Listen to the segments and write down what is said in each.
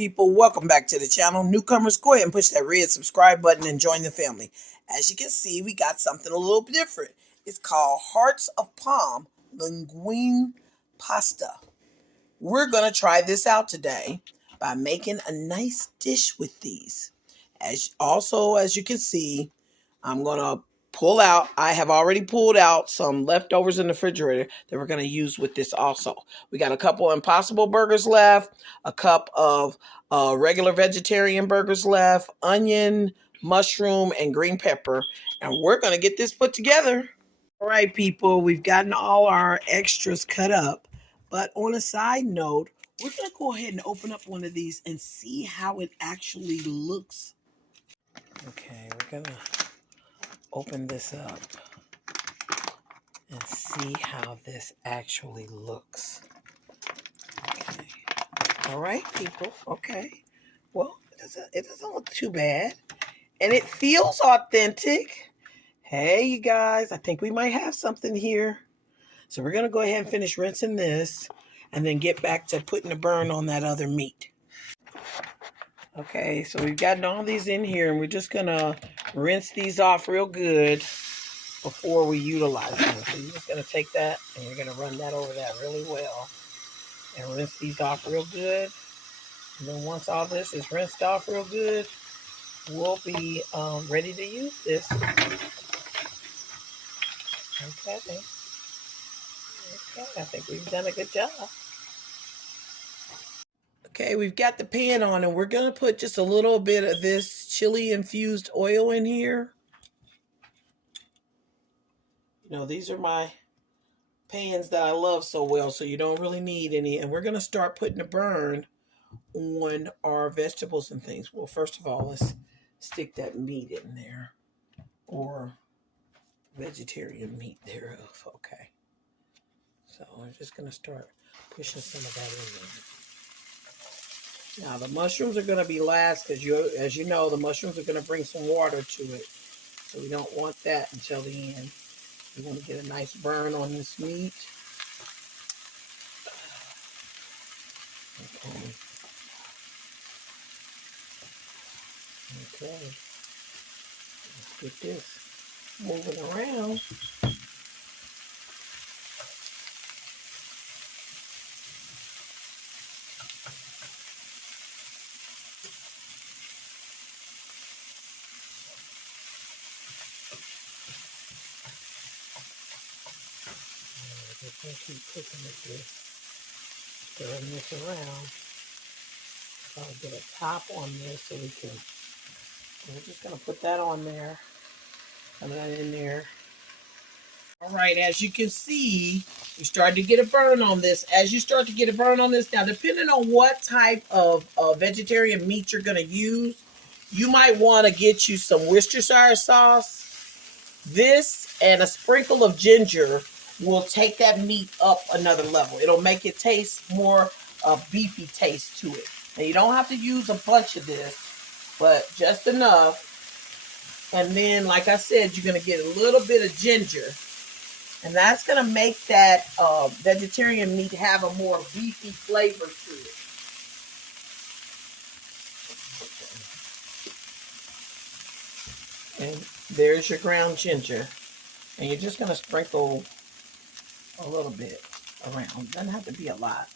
people, welcome back to the channel. Newcomers, go ahead and push that red subscribe button and join the family. As you can see, we got something a little different. It's called Hearts of Palm Linguine Pasta. We're going to try this out today by making a nice dish with these. As you can see, I'm going to pull out. I have already pulled out some leftovers in the refrigerator that we're going to use with this also. We got a couple Impossible burgers left, a cup of regular vegetarian burgers left, onion, mushroom, and green pepper. And we're going to get this put together. All right, people, we've gotten all our extras cut up. But on a side note, we're going to go ahead and open up one of these and see how it actually looks. Okay, we're going to open this up and see how this actually looks. Okay. All right, people. Okay. Well, it doesn't look too bad. And it feels authentic. Hey, you guys, I think we might have something here. So we're going to go ahead and finish rinsing this and then get back to putting the burn on that other meat. Okay, so we've gotten all these in here, and we're just going to rinse these off real good before we utilize them. So you're just going to take that and you're going to run that over that really well and rinse these off real good. And then once all this is rinsed off real good, we'll be ready to use this. Okay. I think we've done a good job. Okay, we've got the pan on, and we're going to put just a little bit of this chili infused oil in here. You know, these are my pans that I love so well, so you don't really need any. And we're going to start putting the burn on our vegetables and things. Well, first of all, let's stick that meat in there, or vegetarian meat thereof. Okay. So I'm just going to start pushing some of that in there. Now, the mushrooms are going to be last because, as you know, the mushrooms are going to bring some water to it. So we don't want that until the end. We want to get a nice burn on this meat. Okay. Let's get this moving around. Just keep cooking with this, stirring this around. I'll get a top on this so we can. We're just gonna put that on there. Some of that in there. All right, as you can see, we started to get a burn on this. As you start to get a burn on this, now depending on what type of vegetarian meat you're gonna use, you might want to get you some Worcestershire sauce. This and a sprinkle of ginger will take that meat up another level. It'll make it taste more beefy taste to it. Now, you don't have to use a bunch of this, but just enough. And then, like I said, you're going to get a little bit of ginger. And that's going to make that vegetarian meat have a more beefy flavor to it. And there's your ground ginger. And you're just going to sprinkle a little bit around. It doesn't have to be a lot.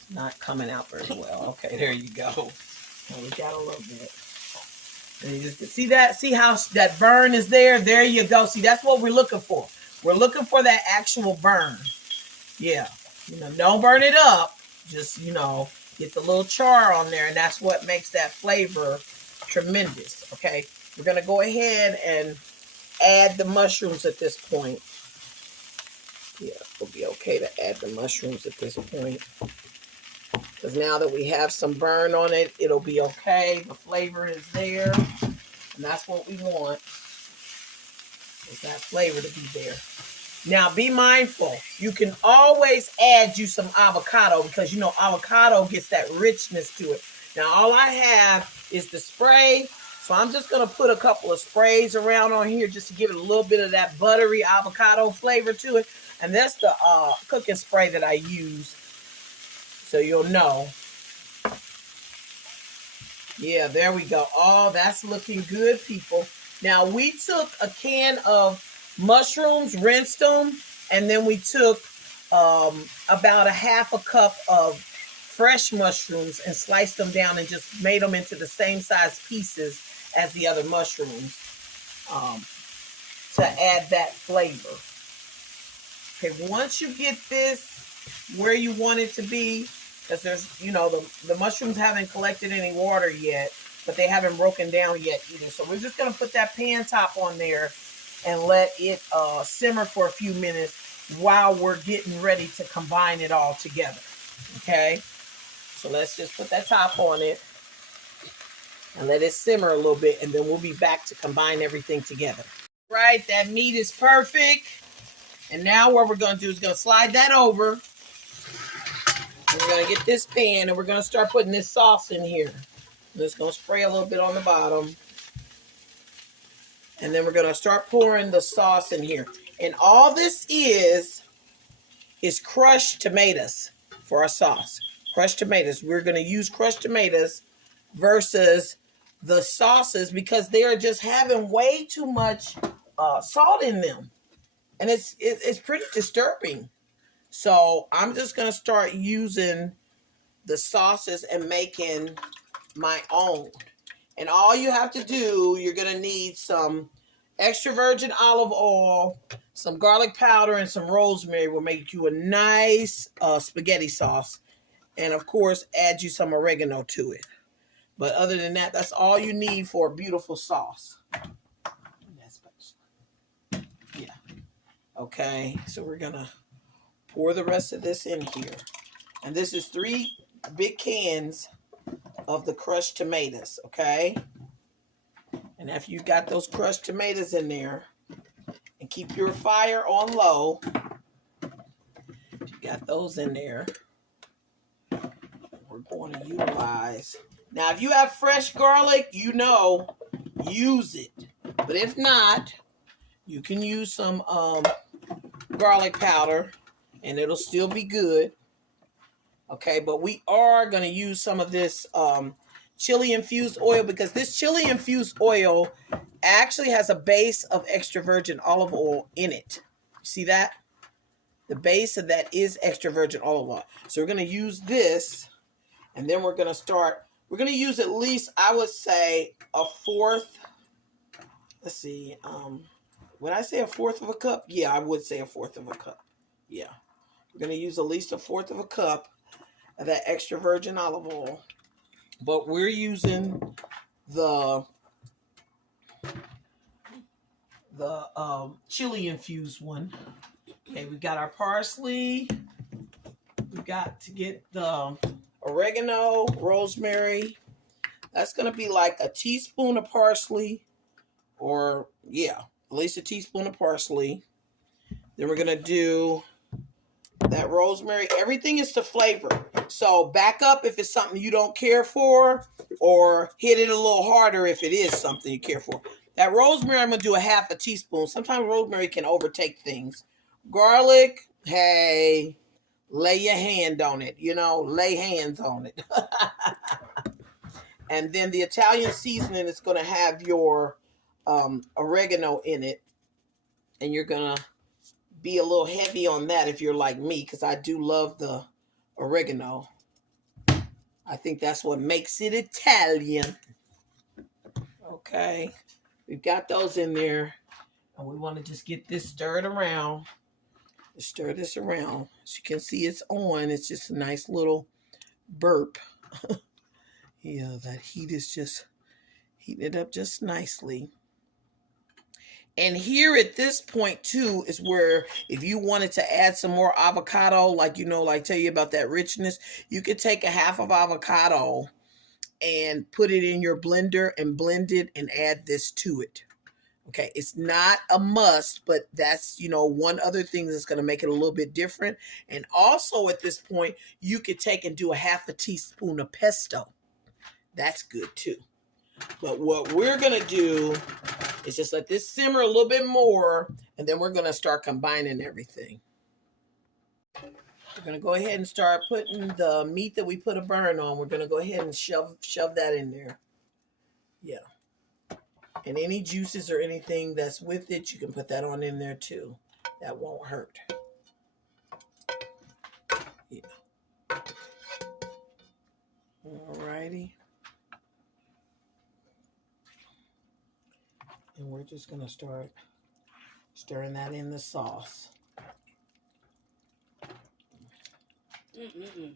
It's not coming out very well. Okay, there you go. And we got a little bit. And you just see that? See how that burn is there? There you go. See, that's what we're looking for. We're looking for that actual burn. Yeah. You know, don't burn it up. Just, you know, get the little char on there, and that's what makes that flavor tremendous. Okay. We're going to go ahead and add the mushrooms at this point. Yeah, it'll be okay to add the mushrooms at this point. Because now that we have some burn on it, it'll be okay. The flavor is there. And that's what we want. Is that flavor to be there. Now, be mindful. You can always add you some avocado because, you know, avocado gets that richness to it. Now, all I have is the spray. So I'm just going to put a couple of sprays around on here just to give it a little bit of that buttery avocado flavor to it. And that's the cooking spray that I use. So you'll know. Yeah, there we go. Oh, that's looking good, people. Now, we took a can of mushrooms, rinsed them, and then we took about a half a cup of fresh mushrooms and sliced them down and just made them into the same size pieces as the other mushrooms um, to add that flavor. Okay, once you get this where you want it to be, because there's, the mushrooms haven't collected any water yet, but they haven't broken down yet either. So we're just going to put that pan top on there and let it simmer for a few minutes while we're getting ready to combine it all together. Okay, so let's just put that top on it and let it simmer a little bit, and then we'll be back to combine everything together. Right, that meat is perfect. And now what we're going to do is going to slide that over. And we're going to get this pan and we're going to start putting this sauce in here. I'm just going to spray a little bit on the bottom. And then we're going to start pouring the sauce in here. And all this is crushed tomatoes for our sauce. Crushed tomatoes. We're going to use crushed tomatoes versus the sauces because they are just having way too much salt in them. And it's pretty disturbing. So I'm just going to start using the sauces and making my own. And all you have to do, you're going to need some extra virgin olive oil, some garlic powder, and some rosemary will make you a nice spaghetti sauce. And of course, add you some oregano to it. But other than that, that's all you need for a beautiful sauce. Yeah. Okay, so we're going to pour the rest of this in here. And this is 3 big cans of the crushed tomatoes, okay? And after you got those crushed tomatoes in there, and keep your fire on low, you got those in there, we're going to utilize. Now, if you have fresh garlic, use it. But if not, you can use some garlic powder, and it'll still be good. Okay, but we are going to use some of this chili infused oil because this chili infused oil actually has a base of extra virgin olive oil in it. See that? The base of that is extra virgin olive oil. So we're going to use this, and then we're going to use at least, I would say, a fourth. Let's see. Would I say a fourth of a cup? Yeah, I would say a fourth of a cup. Yeah. We're going to use at least a fourth of a cup of that extra virgin olive oil. But we're using the chili infused one. Okay, we got our parsley. We got to get the oregano, rosemary. That's going to be like a teaspoon of parsley, or yeah, at least a teaspoon of parsley. Then we're going to do that rosemary. Everything is to flavor. So back up if it's something you don't care for, or hit it a little harder if it is something you care for. That rosemary, I'm going to do a half a teaspoon. Sometimes rosemary can overtake things. Garlic, hey, lay your hand on it. Lay hands on it. And then the Italian seasoning is going to have your oregano in it. And you're going to be a little heavy on that if you're like me, because I do love the oregano. I think that's what makes it Italian. Okay, we've got those in there, and we want to just get this stirred around. Stir this around. As you can see, it's on. It's just a nice little burp. Yeah, that heat is just heating it up just nicely. And here at this point too is where if you wanted to add some more avocado, like tell you about that richness, you could take a half of avocado and put it in your blender and blend it and add this to it. Okay, it's not a must, but that's, one other thing that's going to make it a little bit different. And also at this point, you could take and do a half a teaspoon of pesto. That's good too. But what we're going to do is just let this simmer a little bit more, and then we're going to start combining everything. We're going to go ahead and start putting the meat that we put a burn on. We're going to go ahead and shove that in there. Yeah. And any juices or anything that's with it, you can put that on in there too. That won't hurt. Yeah. Alrighty. And we're just going to start stirring that in the sauce. Good.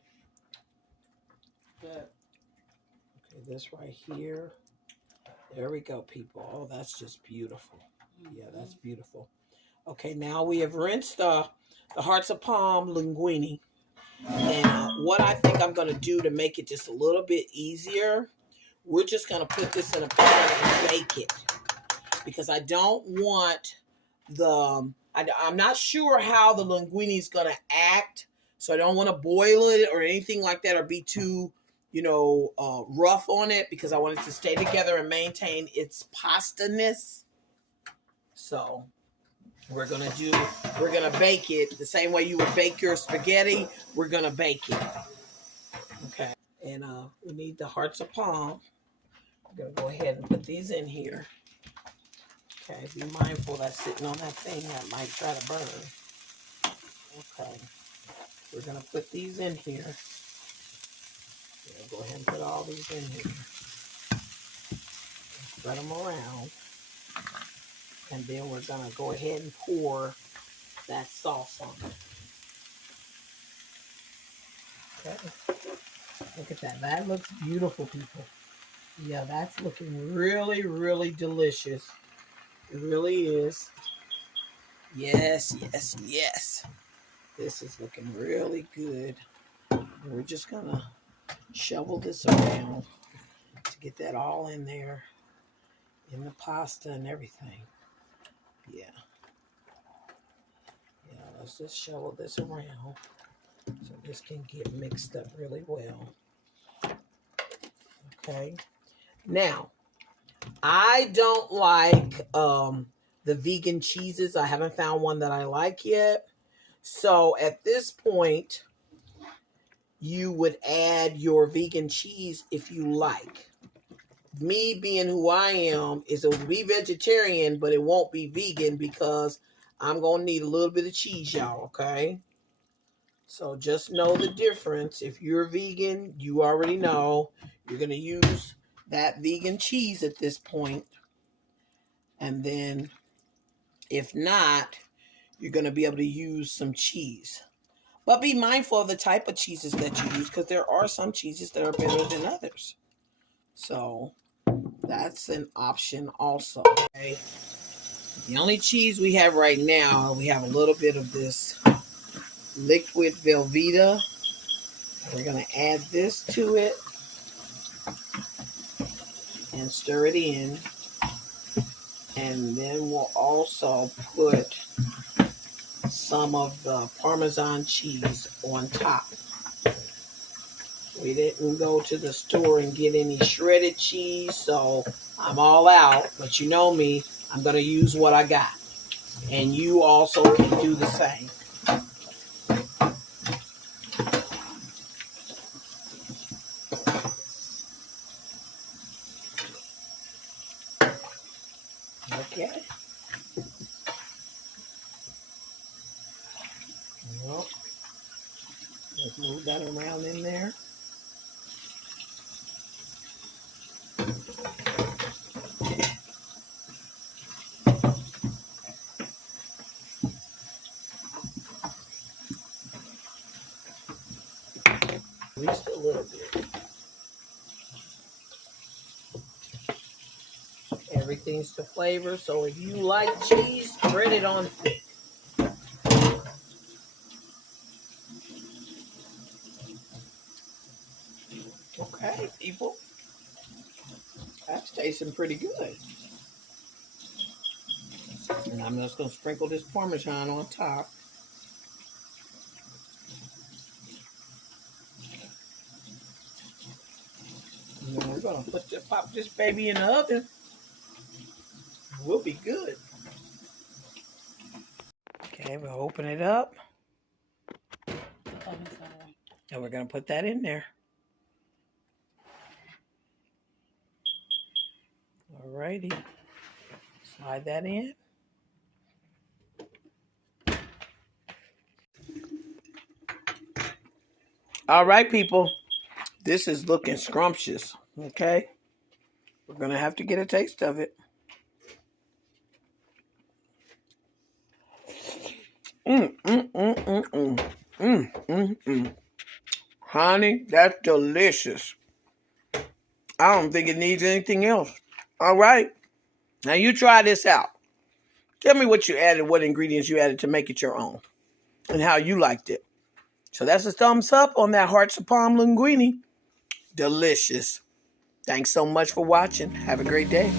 Okay, this right here. There we go, people. Oh, that's just beautiful. Yeah, that's beautiful. Okay, now we have rinsed the hearts of palm linguine. And what I think I'm going to do to make it just a little bit easier, we're just going to put this in a pan and bake it. Because I don't want I'm not sure how the linguine is going to act. So I don't want to boil it or anything like that or be too, rough on it because I want it to stay together and maintain its pasta-ness. So we're going to bake it the same way you would bake your spaghetti. We're going to bake it. Okay. And we need the hearts of palm. I'm going to go ahead and put these in here. Okay, be mindful that's sitting on that thing that might try to burn. Okay, we're going to put these in here. Go ahead and put all these in here. Spread them around. And then we're going to go ahead and pour that sauce on it. Okay, look at that. That looks beautiful, people. Yeah, that's looking really, really delicious. It really is. Yes, yes, yes. This is looking really good. And we're just going to shovel this around to get that all in there, in the pasta and everything. Yeah. Yeah, let's just shovel this around so this can get mixed up really well. Okay. Now, I don't like the vegan cheeses. I haven't found one that I like yet. So at this point, you would add your vegan cheese if you like. Me being who I am, is it will be vegetarian, but it won't be vegan because I'm going to need a little bit of cheese, y'all, okay? So just know the difference. If you're vegan, you already know you're going to use that vegan cheese at this point. And then if not, you're going to be able to use some cheese. But be mindful of the type of cheeses that you use because there are some cheeses that are better than others. So that's an option also. Okay. The only cheese we have right now, we have a little bit of this liquid Velveeta. We're going to add this to it and stir it in. And then we'll also put some of the Parmesan cheese on top. We didn't go to the store and get any shredded cheese, so I'm all out. But you know me, I'm going to use what I got. And you also can do the same. Okay. Well, let's move that around in there. At least a little bit. Everything's to flavor, so if you like cheese, spread it on thick. Okay, people. That's tasting pretty good. And I'm just going to sprinkle this Parmesan on top. And then we're going to pop this baby in the oven. We'll be good. Okay, we'll open it up. And we're going to put that in there. Alrighty. Slide that in. All right, people. This is looking scrumptious. Okay. We're going to have to get a taste of it. Honey, that's delicious. I don't think it needs anything else. All right. Now you try this out. Tell me what you added, what ingredients you added to make it your own, and how you liked it. So that's a thumbs up on that Hearts of Palm Linguine. Delicious. Thanks so much for watching. Have a great day.